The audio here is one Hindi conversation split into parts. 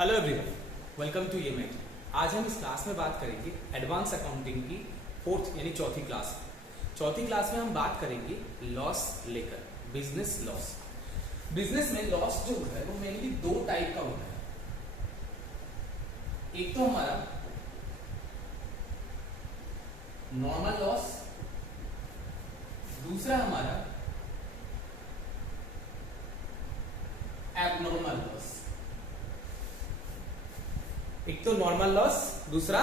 हेलो एवरीवन, वेलकम टू ये मैट। आज हम इस क्लास में बात करेंगे एडवांस अकाउंटिंग की फोर्थ यानी चौथी क्लास में। चौथी क्लास में हम बात करेंगे लॉस लेकर, बिजनेस लॉस। बिजनेस में लॉस जो होता है वो मेनली दो टाइप का होता है। एक तो हमारा नॉर्मल लॉस, दूसरा हमारा एबनॉर्मल लॉस। एक तो नॉर्मल लॉस, दूसरा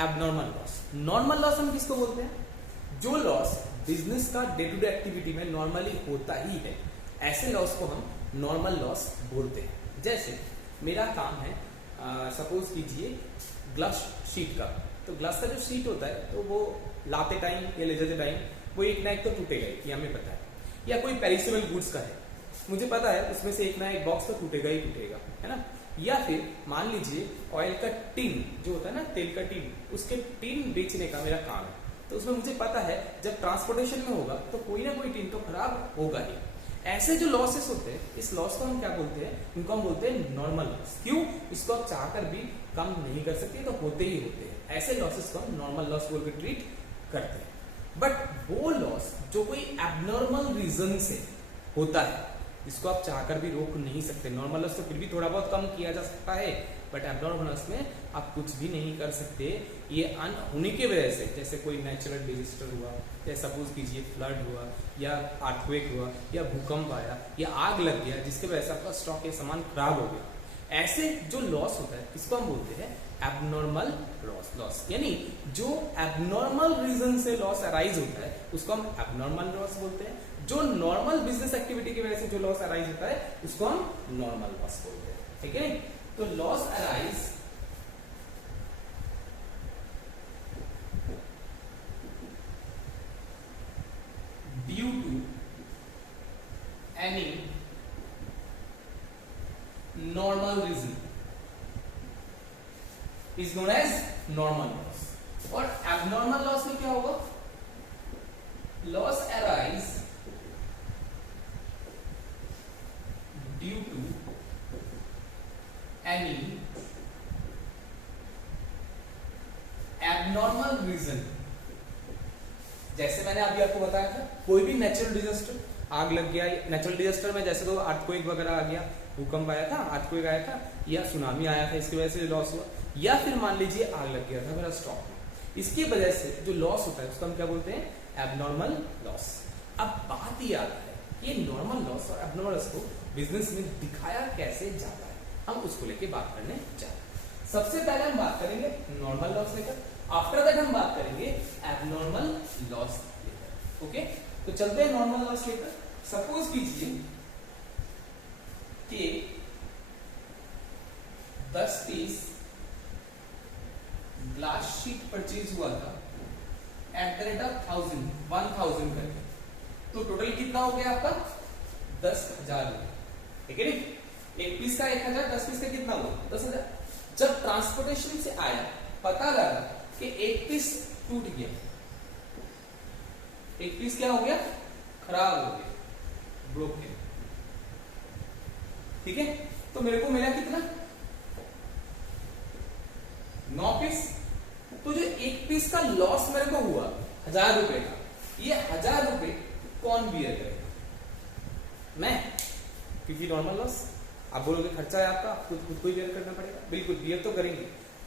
एबनॉर्मल लॉस। नॉर्मल लॉस हम किसको बोलते हैं? जो लॉस बिजनेस का डे टू डे एक्टिविटी में नॉर्मली होता ही है, ऐसे लॉस को हम नॉर्मल लॉस बोलते हैं। जैसे मेरा काम है, सपोज कीजिए ग्लास शीट का। तो ग्लास का जो शीट होता है तो वो लाते टाइम या ले जाते टाइम वो एक ना एक तो टूटेगा, ये हमें पता है। या कोई पेरिसेबल गुड्स का है, मुझे पता है उसमें से एक ना एक बॉक्स तो टूटेगा ही टूटेगा, है ना। या फिर मान लीजिए ऑयल का टिन जो होता है ना, तेल का टिन, उसके टिन बेचने का मेरा काम है। तो उसमें मुझे पता है जब ट्रांसपोर्टेशन में होगा तो कोई ना कोई टिन तो खराब होगा ही। ऐसे जो लॉसेस होते हैं, इस लॉस को हम क्या बोलते हैं? इनको हम बोलते हैं नॉर्मल लॉस। क्यों? इसको आप चाहकर भी कम नहीं कर सकते, तो होते ही होते हैं। ऐसे लॉसेस को हम नॉर्मल लॉस बोल के ट्रीट करते हैं। बट वो लॉस जो कोई एबनॉर्मल रीजन से होता है, इसको आप चाहकर भी रोक नहीं सकते। नॉर्मल लॉस तो फिर भी थोड़ा बहुत कम किया जा सकता है, बट एबनॉर्मल लॉस में आप कुछ भी नहीं कर सकते। ये अनहोने की वजह से, जैसे कोई नेचुरल डिजास्टर हुआ, या सपोज कीजिए फ्लड हुआ, या अर्थक्वेक हुआ, या भूकंप आया, या आग लग गया जिसकी वजह से आपका स्टॉक या सामान खराब हो गया, ऐसे जो लॉस होता है इसको हम बोलते हैं एबनॉर्मल लॉस। यानी जो एबनॉर्मल रीजन से लॉस अराइज होता है उसको हम एबनॉर्मल लॉस बोलते हैं। जो नॉर्मल बिजनेस एक्टिविटी की वजह से जो लॉस अराइज होता है उसको हम नॉर्मल लॉस बोलते हैं। ठीक है? तो loss arise due to any normal reason is known as normal loss. और एबनॉर्मल लॉस में क्या होगा? Loss arise due to any abnormal reason. जैसे मैंने अभी आपको बताया था, कोई भी नेचुरल डिजास्टर, आग लग गया, नेचुरल डिजास्टर में जैसे तो अर्थक्वेक वगैरह आ गया, भूकंप आया था, अर्थक्वेक आया था, या सुनामी आया था, इसकी वजह से लॉस हुआ। या फिर मान लीजिए आग लग गया था मेरा स्टॉक में, इसकी वजह से जो लॉस होता है उसको हम क्या बोलते हैं? Abnormal loss. अब बात ये आता है कि नॉर्मल लॉस और एबनॉर्मल लॉस को बिजनेस में दिखाया कैसे जाता है, हम उसको लेके बात करने जा रहे हैं। सबसे पहले हम बात करेंगे नॉर्मल लॉस लेकर, आफ्टर दैट हम बात करेंगे एबनॉर्मल लॉस लेकर। ओके, तो चलते हैं नॉर्मल लॉस लेकर। सपोज कीजिए कि 10 पीस ग्लास शीट परचेज हुआ था एट द रेट ऑफ 1000 करके। तो टोटल कितना हो गया आपका? 10,000 रुपए। ठीक है नहीं? एक पीस का 1,000, 10 पीस का कितना हुआ? 10,000। जब ट्रांसपोर्टेशन से आया, पता लगा कि एक पीस टूट गया, एक पीस क्या हो गया? खराब हो गया, ब्रोकन। ठीक है? तो मेरे को मिला कितना? 9 पीस। तो जो एक पीस का लॉस मेरे को हुआ 1,000 रुपए का, ये 1,000 रुपए कौन बियर करेगा? मैं, क्योंकि नॉर्मल लॉस। आप बोलोगे खर्चा है आपका, खुद को ही बियर करना पड़ेगा। बिल्कुल बियर तो करेंगे,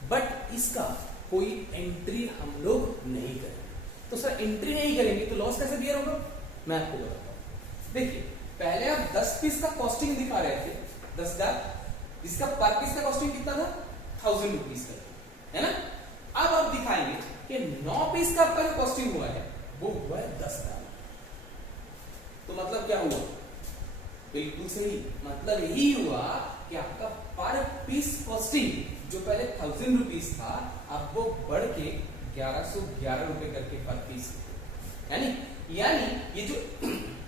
बट इसका कोई एंट्री हम लोग नहीं करेंगे। तो सर एंट्री नहीं करेंगे तो लॉस कैसे बियर होगा? मैं आपको बताता हूं। देखिए, पहले आप 10 पीस का कॉस्टिंग दिखा रहे थे, 10,000। इसका पर पीस का कॉस्टिंग कितना था? 1,000 रुपीज का, है ना। अब आप दिखाएंगे कि 9 पीस का आपका जो कॉस्टिंग हुआ है वो हुआ है 10,000। तो मतलब क्या हुआ? बिल्कुल सही, मतलब यही हुआ कि आपका पर पीस कॉस्टिंग जो पहले 1,000 रुपीज था, अब वो बढ़ के 1,111 रुपए करके पर पीस। यानी ये जो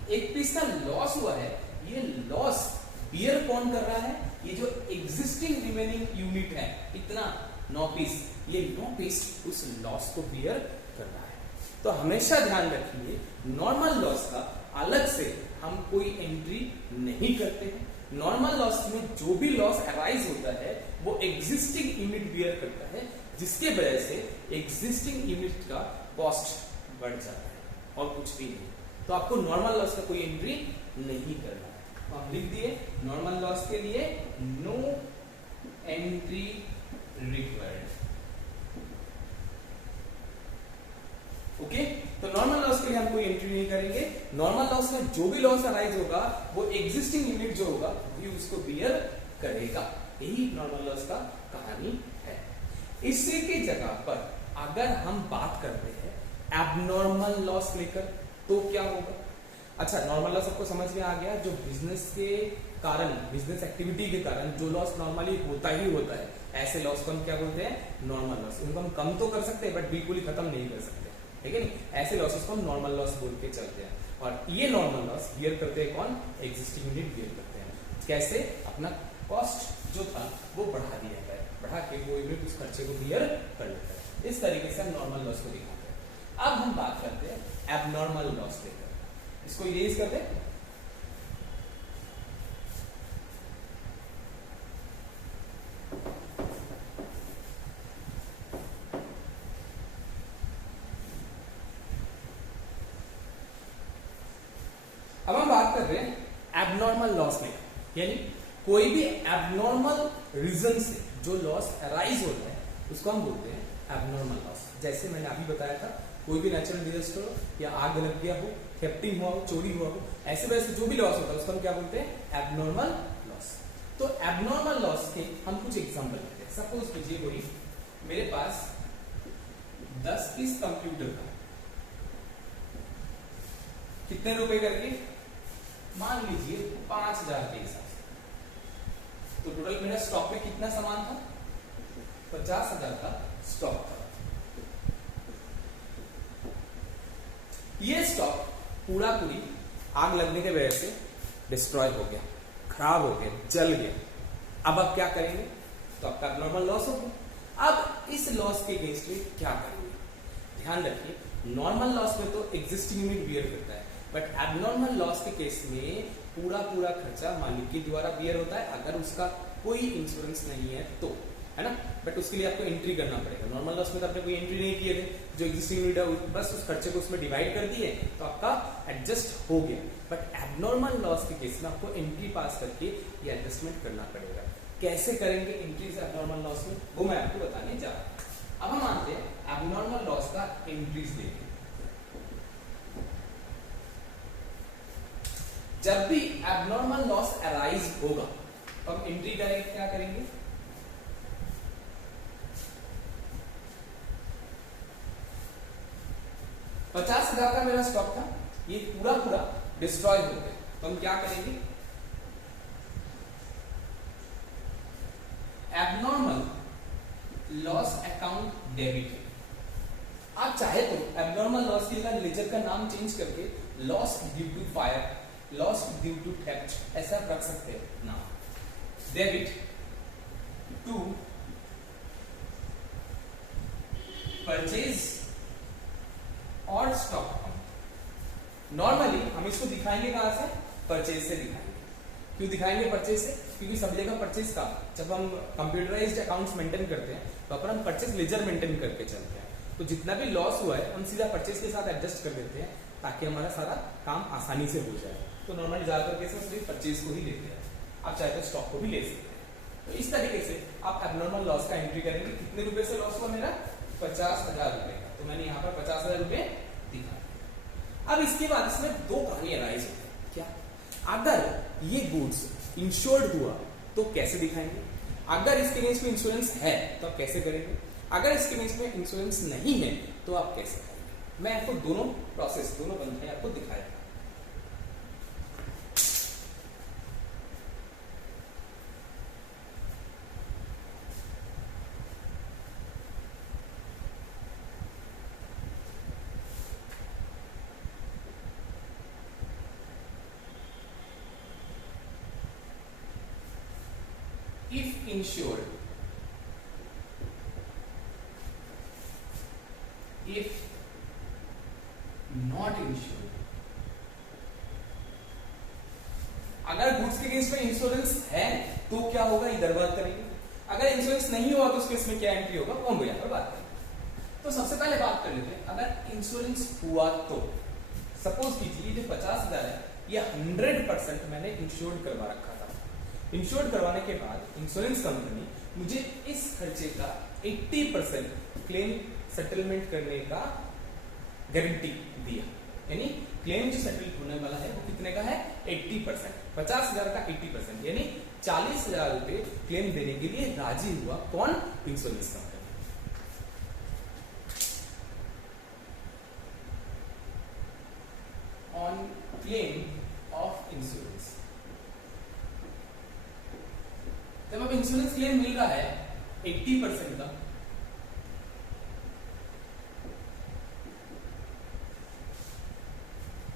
एक पीस का लॉस हुआ है, ये लॉस बियर कौन कर रहा है? ये जो एग्जिस्टिंग रिमेनिंग यूनिट है, इतना 9 पीस, ये 9 पीस उस लॉस को बियर कर रहा है। तो हमेशा ध्यान रखिए, नॉर्मल लॉस का अलग से हम कोई एंट्री नहीं करते हैं, नॉर्मल लॉस में जो भी लॉस अराइज होता है वो एग्जिस्टिंग यूनिट बियर करता है, जिसके वजह से एग्जिस्टिंग यूनिट का कॉस्ट बढ़ जाता है और कुछ भी नहीं। तो आपको नॉर्मल लॉस का कोई एंट्री नहीं करना है। तो हम लिख दिए नॉर्मल लॉस के लिए नो एंट्री रिक्वायर्ड। ओके, तो नॉर्मल लॉस के लिए हम कोई एंट्री नहीं करेंगे। नॉर्मल लॉस में जो भी लॉस अराइज होगा वो एग्जिस्टिंग यूनिट जो होगा वही उसको बियर करेगा। यही नॉर्मल लॉस का कहानी है। इससे की जगह पर अगर हम बात करते हैं एबनॉर्मल लॉस लेकर तो क्या होगा। अच्छा, नॉर्मल लॉस आपको समझ में आ गया, जो बिजनेस के कारण, बिजनेस एक्टिविटी के कारण जो लॉस नॉर्मली होता ही होता है, ऐसे लॉस को हम क्या बोलते हैं, नॉर्मल लॉस। उनको हम कम तो कर सकते हैं बट बिल्कुल ही खत्म नहीं कर सकते, ठीक है नहीं। ऐसे लॉसेस को हम नॉर्मल लॉस बोल के चलते हैं। और ये नॉर्मल लॉस बियर करते हैं कौन, एग्जिस्टिंग यूनिट बियर करते हैं। कैसे, अपना कॉस्ट जो था वो बढ़ा दिया है, बढ़ा के वो यूनिट उस खर्चे को बियर कर लेता है। इस तरीके से हम नॉर्मल लॉस को दिखाते हैं। अब हम बात करते हैं एबनॉर्मल लॉस लेकर, इसको इरेज करते हैं। अब हम बात कर रहे हैं एबनॉर्मल लॉस में, यानी कोई भी एबनॉर्मल रीजन से जो लॉस अराइज होता है उसको हम बोलते हैं एबनॉर्मल लॉस। जैसे मैंने अभी बताया था, कोई भी नेचुरल डिजास्टर हो या आग लग गया हो, थेफ्टिंग हुआ हो, चोरी हुआ हो, ऐसे वजह से जो भी लॉस होता है उसको हम क्या बोलते हैं, एबनॉर्मल लॉस। तो एबनॉर्मल लॉस के हम कुछ एग्जांपल लेते हैं। सपोज कीजिए कोई मेरे पास 10 पीस कंप्यूटर था, कितने रुपए करके, मान लीजिए 5000 के हिसाब से। तो टोटल मेरा स्टॉक में कितना सामान था, 50,000 का स्टॉक था। ये स्टॉक पूरा पूरी आग लगने के वजह से डिस्ट्रॉय हो गया, खराब हो गया, जल गया। अब आप क्या करेंगे, तो आपका नॉर्मल लॉस हो गया। अब इस लॉस के अगेंस्ट में क्या करेंगे, ध्यान रखिए, नॉर्मल लॉस में तो एग्जिस्टिंग यूनिट बियर करता है, बट एबनॉर्मल लॉस के केस में पूरा पूरा खर्चा मालिक के द्वारा बियर होता है, अगर उसका कोई इंश्योरेंस नहीं है तो, है ना। बट उसके लिए आपको एंट्री करना पड़ेगा। नॉर्मल लॉस में तो आपने कोई एंट्री नहीं किए थे, जो एग्जिस्टिंग यूनिट है बस उस खर्चे को उसमें डिवाइड कर दिए तो आपका एडजस्ट हो गया। बट एबनॉर्मल लॉस के केस में आपको एंट्री पास करके ये एडजस्टमेंट करना पड़ेगा। कैसे करेंगे एंट्रीज एबनॉर्मल लॉस में, वो मैं आपको बताने जा रहा हूं। अब हम मानते हैं एबनॉर्मल लॉस का एंट्रीज देखें। जब भी एबनॉर्मल लॉस अराइज होगा तो हम एंट्री करेंगे, क्या करेंगे, $50,000 का मेरा स्टॉक था, ये पूरा पूरा डिस्ट्रॉय हो गया, तो हम क्या करेंगे, एबनॉर्मल लॉस अकाउंट डेबिट। आप चाहे तो एबनॉर्मल लॉस के लिए लेजर का नाम चेंज करके loss due to fire, loss due to theft ऐसा रख सकते हैं नाम। डेबिट टू परचेज और स्टॉक अकाउंट। नॉर्मली हम इसको दिखाएंगे कहां से, परचेज से दिखाएंगे। क्यों दिखाएंगे परचेज से, क्योंकि सब जगह परचेज का, जब हम कंप्यूटराइज्ड अकाउंट्स मेंटेन करते हैं तो अपन हम परचेज लेजर मेंटेन करके चलते हैं। तो जितना भी लॉस हुआ है हम सीधा परचेज के साथ एडजस्ट कर देते हैं ताकि हमारा सारा काम आसानी से हो जाए। तो नॉर्मली ज्यादातर केसेस में परचेज को ही लेते हैं, आप चाहे तो स्टॉक को भी ले सकते हैं। तो इस तरीके से आप एबनॉर्मल लॉस का एंट्री करेंगे। कितने रुपए से लॉस हुआ मेरा, 50,000 रुपए का, तो मैंने यहाँ पर 50,000 रुपए दिखा। अब इसके बाद इसमें दो कहानी अराइज होती है। क्या, अगर ये गुड्स इंश्योर्ड हुआ तो कैसे दिखाएंगे, अगर इसके अगेंस्ट में इंश्योरेंस है तो आप कैसे करेंगे, अगर इसके अगेंस्ट में इंश्योरेंस नहीं है तो आप कैसे करेंगे। मैं आपको दोनों प्रोसेस, दोनों बंधे आपको दिखाया। If insured, if not insured, अगर गुड्स के अगेंस्ट में इंश्योरेंस है तो क्या होगा, इधर बात करेंगे। अगर इंश्योरेंस नहीं हुआ तो उस केस में क्या एंट्री होगा वो हम यहाँ पर बात करेंगे। तो सबसे पहले बात कर लेते हैं, अगर इंश्योरेंस हुआ तो सपोज कीजिए ये जो 50,000 है ये 100% मैंने इंश्योर्ड करवा रखा था। इंश्योर्ड करवाने के बाद इंश्योरेंस कंपनी मुझे इस खर्चे का 80% क्लेम सेटलमेंट करने का गारंटी दिया, यानी क्लेम जो सेटल होने वाला है वो कितने का है, 80%। 50,000 का 80% यानी 40,000 रुपए क्लेम देने के लिए राजी हुआ कौन, insurance company. On claim of insurance, जब अब इंश्योरेंस क्लेम मिल रहा है 80% का,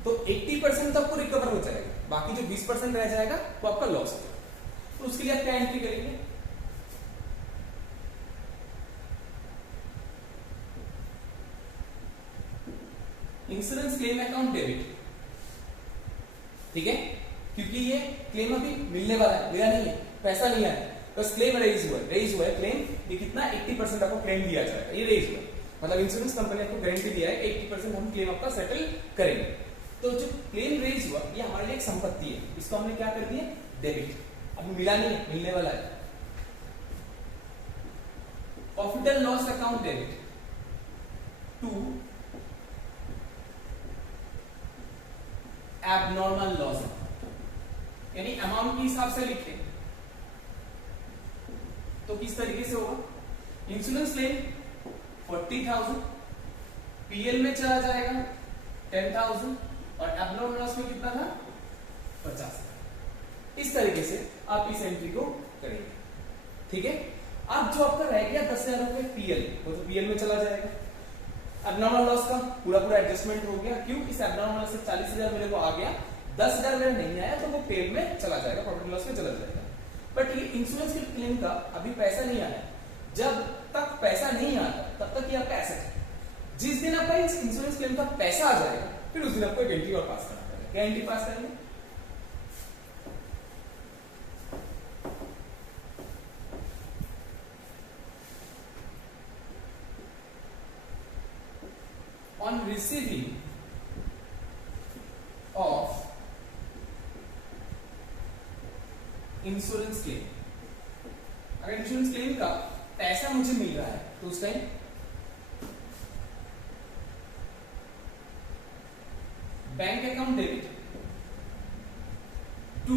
तो 80% तो आपको रिकवर हो जाएगा, बाकी जो 20% रह जाएगा वो आपका लॉस होगा। तो उसके लिए आप क्या एंट्री करेंगे, इंश्योरेंस क्लेम अकाउंट डेबिट, ठीक है, क्योंकि ये क्लेम अभी मिलने वाला है, मिला नहीं है, पैसा नहीं आया, बस क्लेम रेज हुआ है क्लेम, ये कितना 80% आपको क्लेम दिया जाएगा, ये रेज हुआ, मतलब इंश्योरेंस कंपनी आपको गारंटी दिया है कि 80% हम क्लेम आपका सेटल करेंगे। तो जो क्लेम रेज हुआ ये हमारे लिए एक संपत्ति है, इसको हमने क्या कर दिया, डेबिट, अभी मिला नहीं है, मिलने वाला है। Profit and loss account debit to abnormal loss, यानी अमाउंट के हिसाब से लिखे तो किस तरीके से होगा, इंश्योरेंस क्लेम 40,000 पीएल में चला जाएगा 10,000 और एबनॉर्मल लॉस में कितना था 50,000। इस तरीके से आप इस एंट्री को करेंगे, ठीक है। अब जो आपका रह गया 10,000 रुपए पीएल, वो तो पीएल में चला जाएगा। एबनॉर्मल लॉस का पूरा एडजस्टमेंट हो गया, क्यों, इस एबनॉर्मल लॉस से 40,000 मेरे को आ गया, 10,000 मेरा नहीं आया तो वो पेड में चला जाएगा, प्रॉफिट लॉस में चला जाएगा। बट ये इंश्योरेंस के क्लेम का अभी पैसा नहीं आया, जब तक पैसा नहीं आता तब तक ये आपका एसेट है। जिस दिन आपका इंश्योरेंस क्लेम का पैसा आ जाएगा फिर उस दिन आपको एक एंट्री और पास करना पड़ेगा। क्या एंट्री पास करेंगे, on receiving of insurance claim, अगर इंश्योरेंस क्लेम का पैसा मुझे मिल रहा है तो उस time bank account debit to,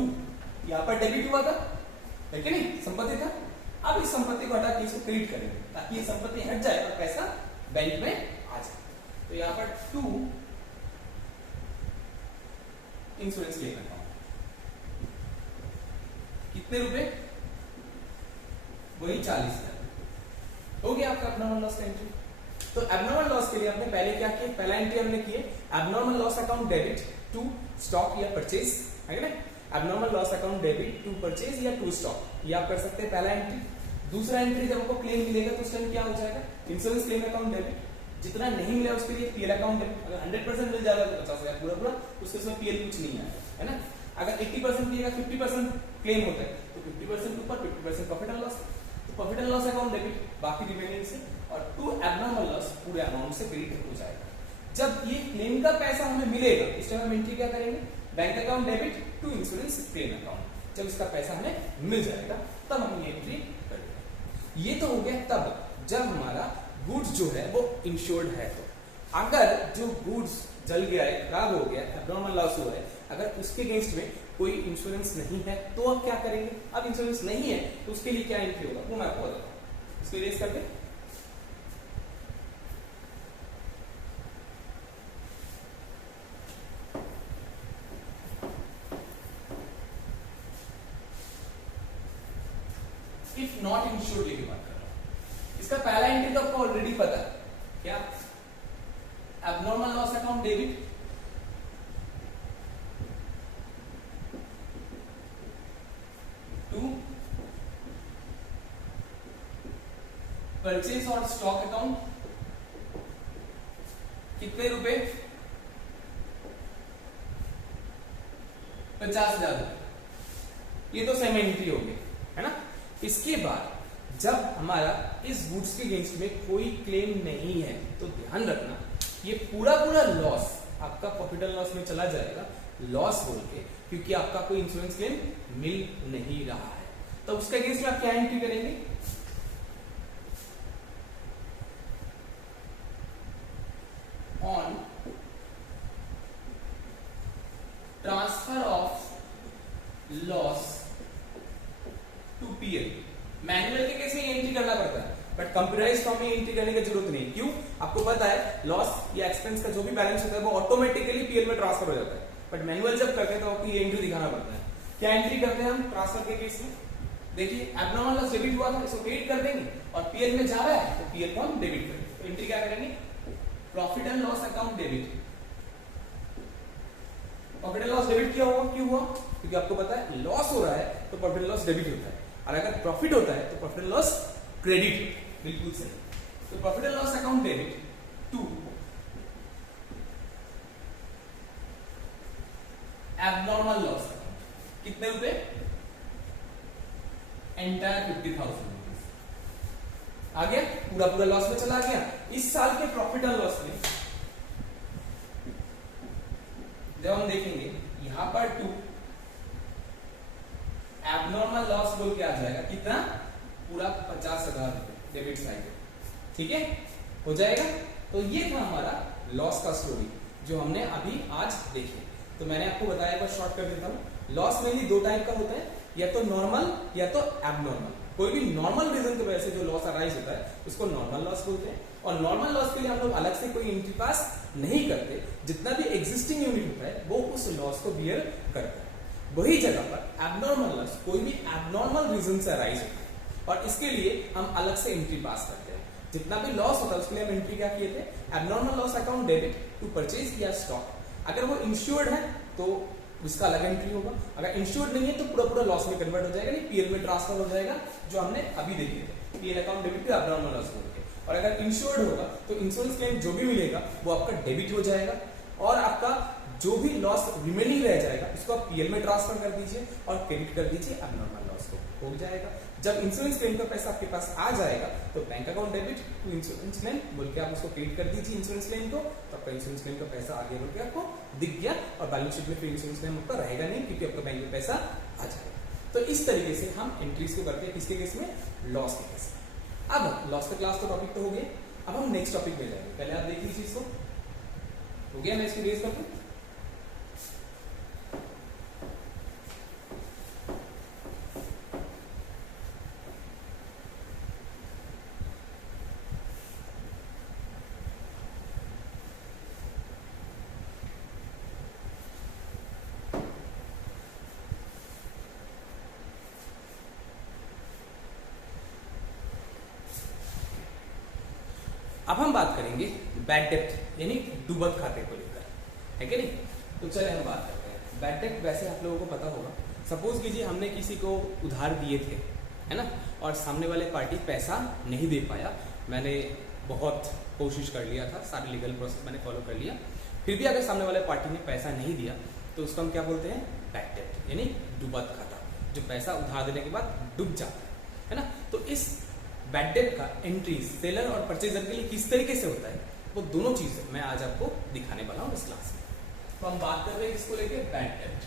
यहां पर डेबिट हुआ था है कि नहीं, संपत्ति था, अब इस संपत्ति को हटा के इसको क्रेडिट करेंगे ताकि ये संपत्ति हट जाए और पैसा बैंक में आ जाए। तो यहां पर टू इंश्योरेंस क्लेम अकाउंट, कितने रुपए, वही 40,000 हो गया आपका एबनॉर्मल लॉस का एंट्री। तो एबनॉर्मल लॉस के लिए आपने पहले क्या किया, पहला एंट्री हमने किए abnormal loss account debit to stock या परचेज, है ना, abnormal loss account debit to purchase या टू स्टॉक, ये आप कर सकते हैं पहला एंट्री। दूसरा एंट्री जब आपको क्लेम मिलेगा तो उस टाइम क्या हो जाएगा, इंश्योरेंस क्लेम अकाउंट डेबिट, जितना नहीं मिला उसके लिए पीएल अकाउंट डेबिट, अगर 100% मिल जाएगा तो 50,000 पूरा उसके उसमें पीएल कुछ नहीं आएगा, है ना। अगर 80% मिलेगा 50% क्लेम होता है तो 50% ऊपर 50% प्रॉफिट एंड लॉस, तो profit and loss account debit बाकी रिमेनिंग से, और टू एबनॉर्मल लॉस पूरे अमाउंट से क्रेडिट हो जाएगा। जब ये क्लेम का पैसा हमें मिलेगा इस टाइम हम एंट्री क्या करेंगे, bank account debit to insurance claim account, जब इसका पैसा हमें मिल जाएगा तब हम ये एंट्री करेंगे। ये तो हो गया तब जब हमारा गुड्स जो है वो इंश्योर्ड है। तो अगर जो गुड्स जल गया है, खराब हो गया, एबनॉर्मल लॉस हुआ है, अगर उसके अगेंस्ट में कोई इंश्योरेंस नहीं है तो आप क्या करेंगे, अब इंश्योरेंस नहीं है तो उसके लिए क्या एंट्री होगा वो मैं आपको बताता हूं। इसको इरेज करके इफ नॉट इंश्योर्ड की बात कर रहा हूं। इसका पहला एंट्री तो आपको ऑलरेडी पता है, क्या, abnormal loss account debit to purchase और स्टॉक अकाउंट, कितने रुपए, 50,000 रुपए, ये तो सेम एंट्री हो गई, है ना। इसके बाद जब हमारा इस गुड्स के अगेंस्ट में कोई क्लेम नहीं है तो ध्यान रखना ये पूरा पूरा लॉस आपका प्रॉफिट एंड लॉस में चला जाएगा, लॉस बोल के, क्योंकि आपका कोई इंश्योरेंस क्लेम मिल नहीं रहा है। तो उसके अगेंस्ट में आप क्या एंट्री करेंगे, on transfer of loss to PL. Manual के केस में एंट्री करना पड़ता है, बट कंप्यूटराइज्ड फॉर्म में एंट्री करने की जरूरत नहीं। क्यों, आपको पता है लॉस या एक्सपेंस का जो भी बैलेंस होता है वो ऑटोमेटिकली पीएल में ट्रांसफर हो जाता है, बट मैनुअल जब करते हैं तो आपको ये एंट्री दिखाना पड़ता है। क्या एंट्री करते हैं हम ट्रांसफर के केस में, देखिए एब्नॉर्मल लॉस डेबिट हुआ था, इसको क्रेडिट कर देंगे, और पीएल में जा रहा है तो पीएल को हम डेबिट करेंगे। तो एंट्री क्या करेंगे, profit and loss account debit. Profit and loss debit क्या हुआ, क्यों हुआ, क्योंकि आपको पता है लॉस हो रहा है तो प्रॉफिट एंड लॉस डेबिट होता है, और अगर प्रॉफिट होता है तो प्रॉफिट एंड लॉस क्रेडिट होता है। बिल्कुल सही। तो profit and loss account debit to abnormal loss account, कितने रुपए, एंटायर 50,000 रुपीज आ गया, पूरा पूरा लॉस में चला गया। इस साल के प्रॉफिट एंड लॉस में जब हम देखेंगे यहां पर टू एबनॉर्मल लॉस बोल के आ जाएगा, कितना, पूरा 50,000 रुपए डेबिट साइड, ठीक है, हो जाएगा। तो ये था हमारा लॉस का स्टोरी जो हमने अभी आज देखी। तो मैंने आपको बताया, एक बार शॉर्ट कर देता हूं। लॉस मेनली दो टाइप का होता है, या तो नॉर्मल या तो एबनॉर्मल। कोई भी नॉर्मल रीजन की वजह से जो लॉस अराइज होता है उसको नॉर्मल लॉस बोलते हैं, और नॉर्मल लॉस के लिए हम लोग अलग से कोई एंट्री पास नहीं करते। जितना भी एग्जिस्टिंग यूनिट होता है वो उस लॉस को बियर करता है। वही जगह पर एबनॉर्मल लॉस कोई भी एबनॉर्मल रीजन से अराइज होता है, और इसके लिए हम अलग से एंट्री पास करते हैं। जितना भी लॉस होता है उसके लिए हम एंट्री क्या किए थे, abnormal loss account debit to purchase या स्टॉक। अगर वो इंश्योर्ड है तो उसका अलग एंट्री होगा, अगर इंश्योर्ड नहीं है तो पूरा पूरा लॉस में कन्वर्ट हो जाएगा, नहीं पीएल में ट्रांसफर हो जाएगा, जो हमने अभी देखे थे, PL account debit to abnormal loss बोल के। और अगर इंश्योर्ड होगा तो इंश्योरेंस क्लेम जो भी मिलेगा वो आपका डेबिट हो जाएगा, और आपका जो भी लॉस रिमेनिंग रह जाएगा उसको आप पीएल में ट्रांसफर कर दीजिए और क्रेडिट कर दीजिए एबनॉर्मल लॉस को, हो जाएगा। जब इंश्योरेंस क्लेम का पैसा आपके पास आ जाएगा तो bank account debit to insurance claim बोल के आप उसको क्रेडिट कर दीजिए इंश्योरेंस क्लेम को, तो आपका इंश्योरेंस क्लेम का पैसा आगे बोल के आपको दिख गया, और बैलेंस शीट में फिर इंश्योरेंस क्लेम आपका रहेगा नहीं, क्योंकि आपका बैंक में पैसा आ जाएगा। तो इस तरीके से हम एंट्रीज को करते हैं, किसके केस में, लॉस के केस में। अब लॉस का क्लास तो टॉपिक तो हो गया, अब हम नेक्स्ट टॉपिक में जाएंगे। पहले आप देख लीजिए इसको, हो गया, मैं इसको रेज करता हूं। अब हम बात करेंगे बैड डेट यानी डूबत खाते को लेकर, है कि नहीं। तो चले हम बात करते हैं बैड डेट। वैसे आप लोगों को पता होगा, सपोज कीजिए हमने किसी को उधार दिए थे, है ना, और सामने वाले पार्टी पैसा नहीं दे पाया। मैंने बहुत कोशिश कर लिया था, सारे लीगल प्रोसेस मैंने फॉलो कर लिया, फिर भी अगर सामने वाले पार्टी ने पैसा नहीं दिया तो उसको हम क्या बोलते हैं, बैड डेट यानी डूबत खाता, जो पैसा उधार देने के बाद डूब जाता है ना। तो इस बैड डेट का एंट्री सेलर और परचेजर के लिए किस तरीके से होता है, वो दोनों चीजें मैं आज आपको दिखाने वाला हूं इस क्लास में। तो हम बात कर रहे हैं इसको लेके, बैड डेट।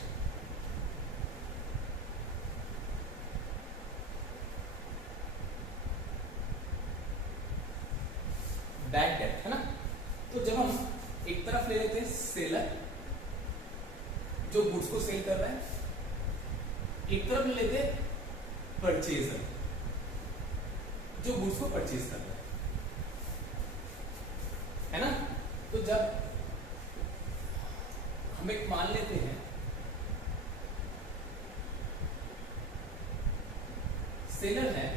बैड डेट है ना। तो जब हम एक तरफ ले लेते हैं सेलर जो गुड्स को सेल कर रहा है, एक तरफ ले लेते हैं परचेजर जो गुड्स को परचेज कर रहा है ना। तो जब हम एक मान लेते हैं सेलर है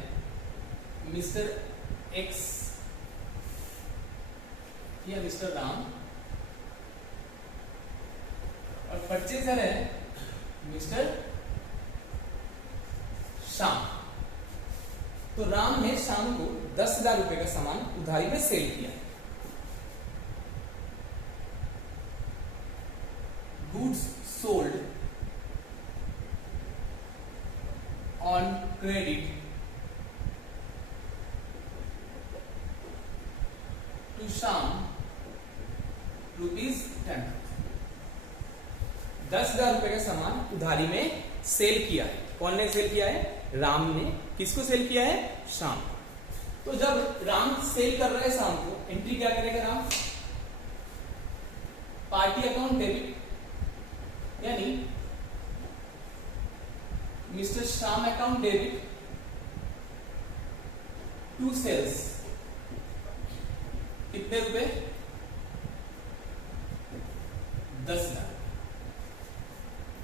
मिस्टर एक्स या मिस्टर राम, और परचेजर है मिस्टर श्याम। तो राम ने शाम को 10,000 रुपए का सामान उधारी में सेल किया। गुड्स सोल्ड शाम ₹10,000। 10,000 रुपए का सामान उधारी में सेल किया है। कौन ने सेल किया है? राम ने। किसको सेल किया है? शाम। तो जब राम सेल कर रहा है शाम को, एंट्री क्या करेगा राम? पार्टी अकाउंट डेबिट, यानी mister Shyam account debit to sales. कितने रुपए? 10,000।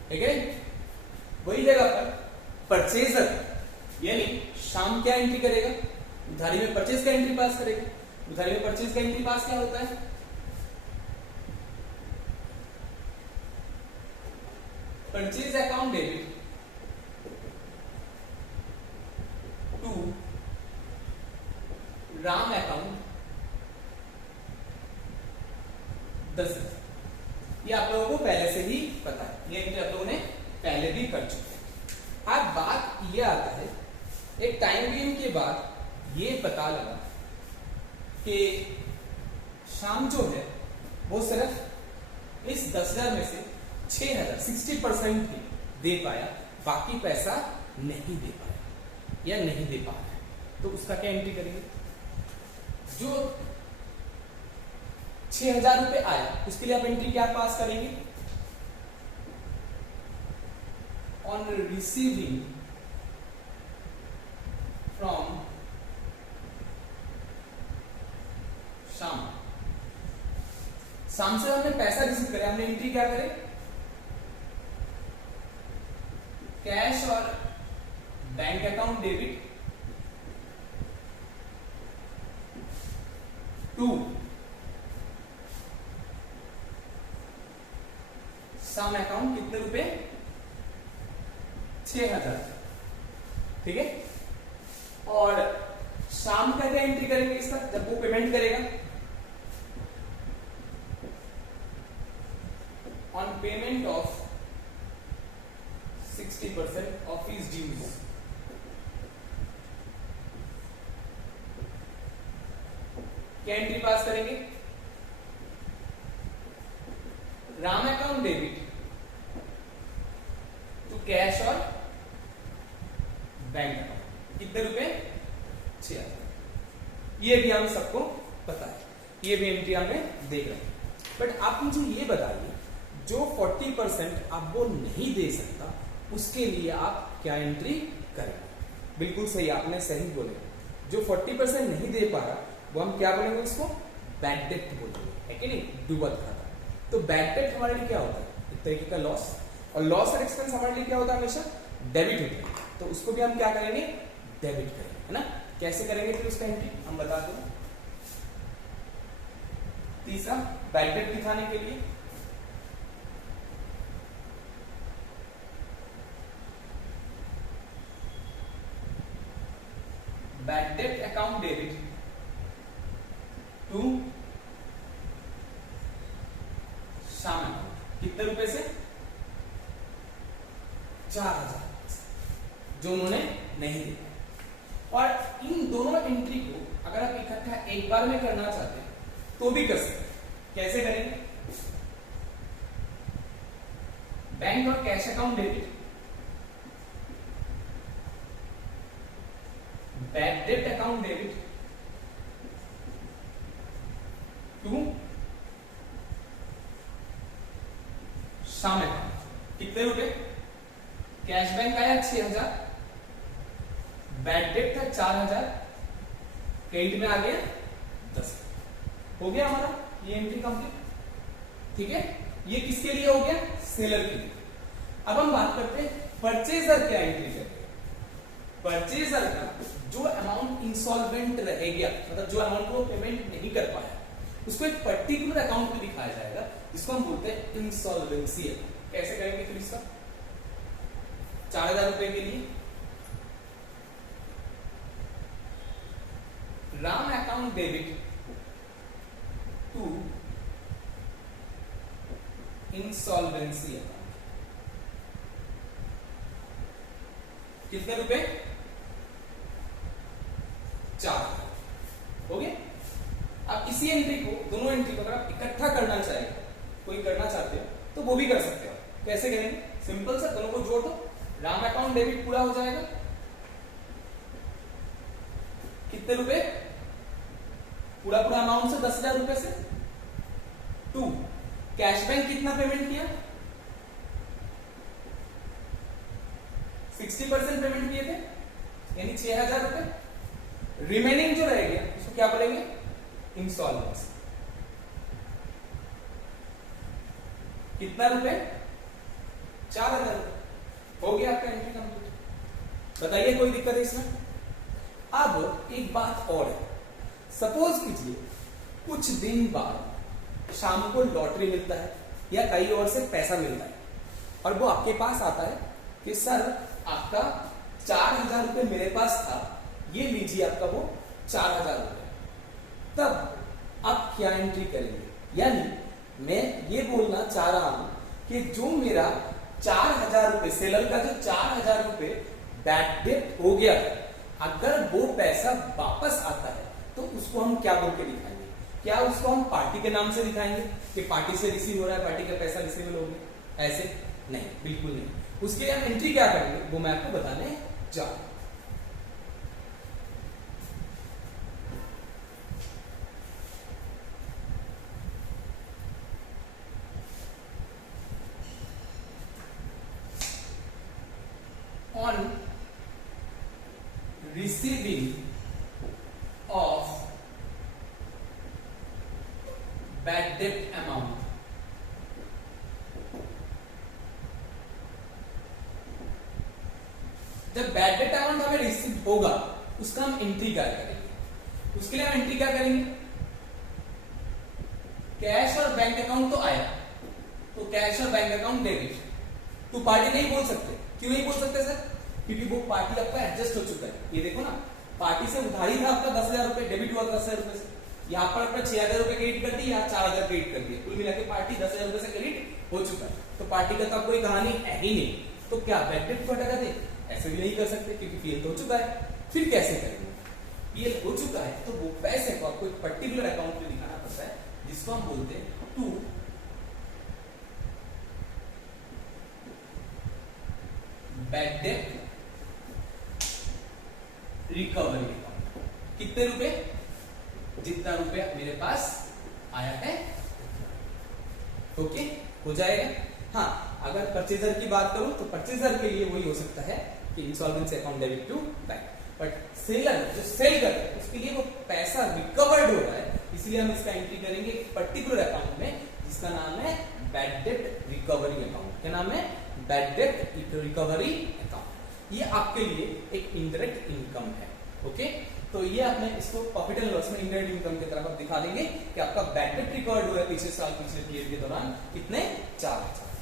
ठीक है। वही जगह पर परचेजर यानी शाम क्या एंट्री करेगा? उधारी में परचेज का एंट्री पास करेगा। उधारी में परचेज का एंट्री पास क्या होता है? Purchase account debit to Ram account 10,000। ये आप लोगों को पहले से ही पता है, ये एंट्री आप लोगों ने पहले भी कर चुके हैं। अब बात ये आता है, एक टाइम पीरियड के बाद ये पता लगा कि शाम जो है वो सिर्फ इस 10,000 में से 6,000 60% ही दे पाया, बाकी पैसा नहीं दे पाया या नहीं दे पा रहा है। तो उसका क्या एंट्री करेंगे? जो 6,000 रुपए आया उसके लिए आप एंट्री क्या पास करेंगे? ऑन रिसीविंग फ्रॉम शाम। शाम से हमने पैसा रिसीव करे, हमने एंट्री क्या करे? कैश और bank account debit to Shyam account. कितने रुपए? 6,000। ठीक है। और शाम का क्या एंट्री करेंगे इसका जब वो पेमेंट करेगा? On payment of 60% of his dues. क्या एंट्री पास करेंगे? Ram account debit to cash और बैंक अकाउंट। कितने रुपए? 6,000। ये भी हम सबको पता है, ये भी एंट्री हमें देख रहे हैं। बट आप मुझे ये बताइए, जो 40% आप वो नहीं दे सकता उसके लिए आप क्या एंट्री करेंगे? बिल्कुल सही, आपने सही बोले। जो 40% नहीं दे पा रहा वो हम क्या बोलेंगे? उसको बैड डेट बोलेंगे, है कि नहीं? डूबत खाता। तो बैड डेट हमारे लिए क्या होता है? एक तरीके का लॉस। और लॉस और एक्सपेंस हमारे लिए क्या होता है? हमेशा डेबिट होता है। तो उसको भी हम क्या करेंगे? डेबिट करेंगे, है ना? कैसे करेंगे फिर उसका एंट्री हम बता दें। तीसरा, बैड डेट दिखाने के लिए bad debt account debit to Shyam account. कितने रुपए से? 4,000 जो उन्होंने नहीं दिया। और इन दोनों एंट्री को अगर आप इकट्ठा एक बार में करना चाहते हैं तो भी कर सकते हैं। कैसे करेंगे? बैंक और cash account debit bad debt account debit to Shyam account. कितने रुपए? कैश बैंक आया 6,000, बैड डेट था 4,000, क्रेडिट में आ गया 10,000। हो गया हमारा ये एंट्री कंप्लीट। ठीक है। ये किसके लिए हो गया? सेलर के लिए। अब हम बात करते हैं परचेजर क्या एंट्री करेगा। परचेजर का जो अमाउंट इंसॉल्वेंट रह गया, मतलब जो अमाउंट को पेमेंट नहीं कर पाया, उसको एक पर्टिकुलर अकाउंट में दिखाया जाएगा, जिसको हम बोलते हैं इंसॉल्वेंसी अकाउंट। कैसे करेंगे फिर इसका? 4,000 रुपए के लिए Ram account debit to insolvency account. कितने रुपए? 4,000। हो गया। आप इसी एंट्री को, दोनों एंट्री को अगर आप इकट्ठा करना चाहिए, कोई करना चाहते हो तो वो भी कर सकते हो। कैसे करेंगे? सिंपल सा, दोनों को जोड़ दो, राम अकाउंट डेबिट पूरा हो जाएगा। कितने रुपए? पूरा पूरा अमाउंट से 10,000 रुपए से। 2 कैश बैंक कितना पेमेंट किया? 60% पेमेंट किए थे, यानी 6,000 रुपए। रिमेनिंग जो रह गया उसको क्या बोलेंगे? इंस्टॉलमेंट्स। कितना रुपए? 4,000 रुपए। हो गया आपका एंट्री कंप्लीट। बताइए कोई दिक्कत है इसमें? अब एक बात और है, सपोज कीजिए कुछ दिन बाद शाम को लॉटरी मिलता है या कहीं और से पैसा मिलता है और वो आपके पास आता है कि सर आपका 4,000 रुपए मेरे पास था, ये लीजिए आपका वो 4,000 रुपए। तब आप क्या एंट्री करेंगे? यानी मैं ये बोलना चाह रहा हूं कि जो मेरा 4,000 रुपए, सेलर का जो 4,000 रुपए बैड डेट हो गया है, अगर वो पैसा वापस आता है तो उसको हम क्या बोल के दिखाएंगे? क्या उसको हम पार्टी के नाम से दिखाएंगे कि पार्टी से रिसीव हो रहा है, पार्टी का पैसा रिसीव हो गया? ऐसे नहीं, बिल्कुल नहीं। उसके लिए हम एंट्री क्या करेंगे वो मैं आपको बताने जा रहा हूं। On receiving of bad debt amount, जब बैड डेट अमाउंट हमें रिसीव होगा उसका हम एंट्री क्या करेंगे? उसके लिए हम एंट्री क्या करेंगे? कैश और बैंक अकाउंट तो आया, तो कैश और बैंक अकाउंट डेबिट। तो पार्टी नहीं बोल सकते। क्यों नहीं बोल सकते सर? क्योंकि वो पार्टी आपका एडजस्ट हो चुका है। ये देखो ना, पार्टी से उधारी था आपका 10,000 रुपए, डेबिट हुआ 10,000 रुपए से। यहाँ पर आपका 6,000 रुपए क्रेडिट कर दी, यहाँ 4,000 क्रेडिट कर दिया, कुल मिला के पार्टी 10,000 रुपए से क्रेडिट हो चुका है। तो पार्टी का तो कोई कहानी है ही नहीं, तो क्या बैड डेट को हटा दे? ऐसे भी नहीं कर सकते क्योंकि पीएल तो हो चुका है। फिर कैसे करेंगे? पीएल हो चुका है तो वो पैसे को आपको एक पर्टिकुलर अकाउंट में दिखाना पड़ता है, जिसको हम बोलते हैं to bad debt recovery account. कितने रुपए? जितना रुपया मेरे पास आया है। ओके, हो जाएगा। हाँ, अगर परचेजर की बात करूं तो परचेजर के लिए वही हो सकता है कि insolvency account debit to bank. But seller जो सेल कर रहा है उसके लिए वो पैसा रिकवर्ड हो रहा है, इसलिए हम इसका एंट्री करेंगे एक पर्टिकुलर अकाउंट में जिसका नाम है बैड डेट रिकवरी अकाउंट। क्या नाम है? Bad debt recovery account. ये आपके लिए एक इनडायरेक्ट इनकम है। ओके, तो ये आपने इसको प्रॉफिट एंड लॉस में इनडायरेक्ट इनकम की तरफ आप दिखा देंगे कि आपका बैड डेट रिकवर्ड हुआ है पिछले साल, पिछले पीरियड के दौरान कितने? 4,000।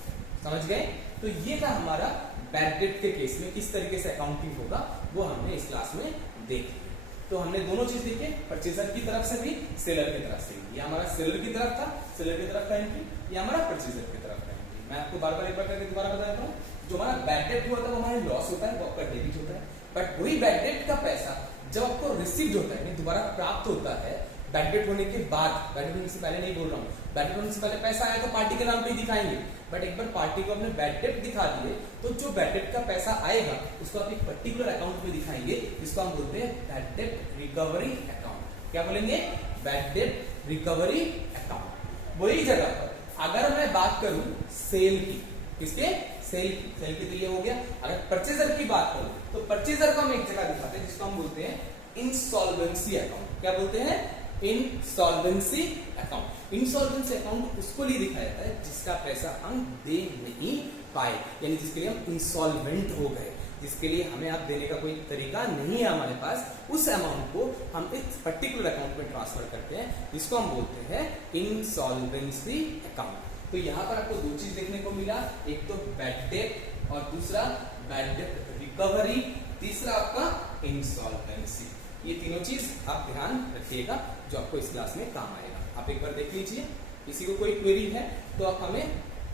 समझ गए? तो ये था हमारा बैड डेट के केस में किस तरीके से अकाउंटिंग होगा, वो हमने इस क्लास में देख लिया। तो हमने दोनों चीज देखे, परचेजर की तरफ से भी, सेलर की तरफ से भी। ये हमारा सेलर की तरफ था, सेलर की तरफ का एंट्री, ये हमारा परचेजर की तरफ का एंट्री। मैं आपको बार बार एक बार करके दोबारा बता देता हूँ, जो हमारा बैड डेट हुआ था वो हमारा लॉस होता है, वो आपका डेबिट होता है। बट वही बैड डेट का पैसा जब आपको रिसीव होता है, दोबारा प्राप्त होता है बैड डेट होने के बाद, बैड डेट होने से पहले नहीं बोल रहा हूँ, बैड डेट होने से पहले पैसा आया तो पार्टी के नाम पे ही दिखाएंगे। बट एक बार पार्टी को अपने बैड डेट दिखा दिए तो जो बैड डेट का पैसा आएगा उसको आप एक पर्टिकुलर अकाउंट में दिखाएंगे, जिसको हम बोलते हैं बैड डेट रिकवरी अकाउंट। क्या बोलेंगे? Bad debt recovery account. वही जगह पर अगर मैं बात करूं सेल की, किसके? सेल की तो ये हो गया। अगर परचेजर की बात करूं तो परचेजर को हम एक जगह दिखाते हैं जिसको हम बोलते हैं इंसॉल्वेंसी अकाउंट। क्या बोलते हैं? Insolvency account. इंसॉल्वेंसी अकाउंट उसको लिए दिखाया जाता है जिसका पैसा हम दे नहीं पाए, यानी जिसके लिए हम इंसॉल्वेंट हो गए, जिसके लिए हमें आप देने का कोई तरीका नहीं है हमारे पास, उस अमाउंट को हम एक पर्टिकुलर अकाउंट में ट्रांसफर करते हैं, जिसको हम बोलते हैं इंसॉल्वेंसी अकाउंट। तो यहाँ पर आपको दो चीज देखने को मिला, एक तो बैड डेट और दूसरा बैड डेट रिकवरी, तीसरा आपका इंसॉल्वेंसी। ये तीनों चीज आप ध्यान रखिएगा जो आपको इस क्लास में काम आएगा। आप एक बार देख लीजिए। किसी को कोई क्वेरी है तो आप हमें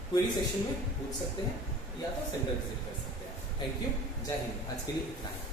क्वेरी सेक्शन में पूछ सकते हैं या तो सेंटर विजिट कर सकते हैं। थैंक यू, जय हिंद। आज के लिए इतना ही।